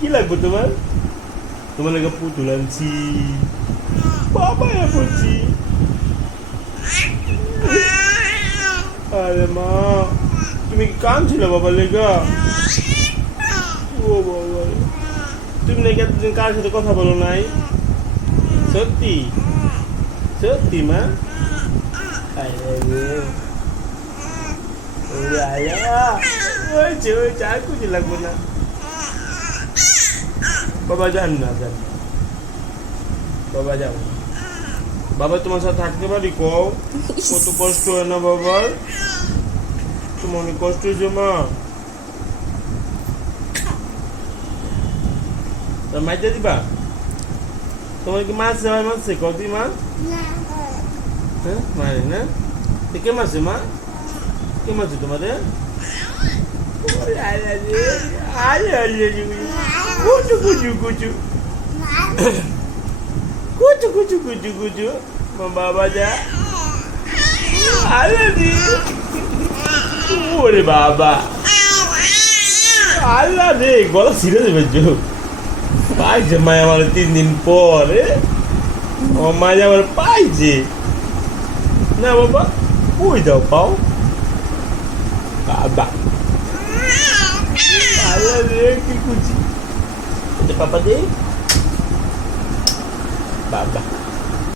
কি লাগবে তোমার? তোমার লাগে পুতুল আনছি। বাবা বলছি। আরে মা, তুমি কি কাঁদছিলে বাবা লেগা? ও বাবা, তুমি নাকি এতদিন কার সাথে কথা বলো নাই? সত্যি সত্যি মা? হয়েছে হয়েছে, আর কিছু লাগবে না। বাবা যান না, যান না। বাবা যাও। বাবা তোমার সাথে থাকতে পারি? কও কত কষ্ট হয় না বাবার? তোমার অনেক কষ্ট হয়েছে মা। মাইতে দিবা? তোমার কি মাছ হয়? মারছে কত মা? হ্যাঁ মারে না? কে মারছে মা? কে মারছে তোমাদের? কুচু কুচু কুচু কুচু কুচু কুচু কুচু বাবা যা। ওরে বাবা, আল্লাহ রে, গলা ছিঁড়ে দেবে চোখ। পাইছে মায় আমার 3 দিন পরে। ও মায় আমার পাইছে না বাবা। ওই দাও পাও বাবা। আল্লাহ রে, কি কুচি। পাপা দে বাবা।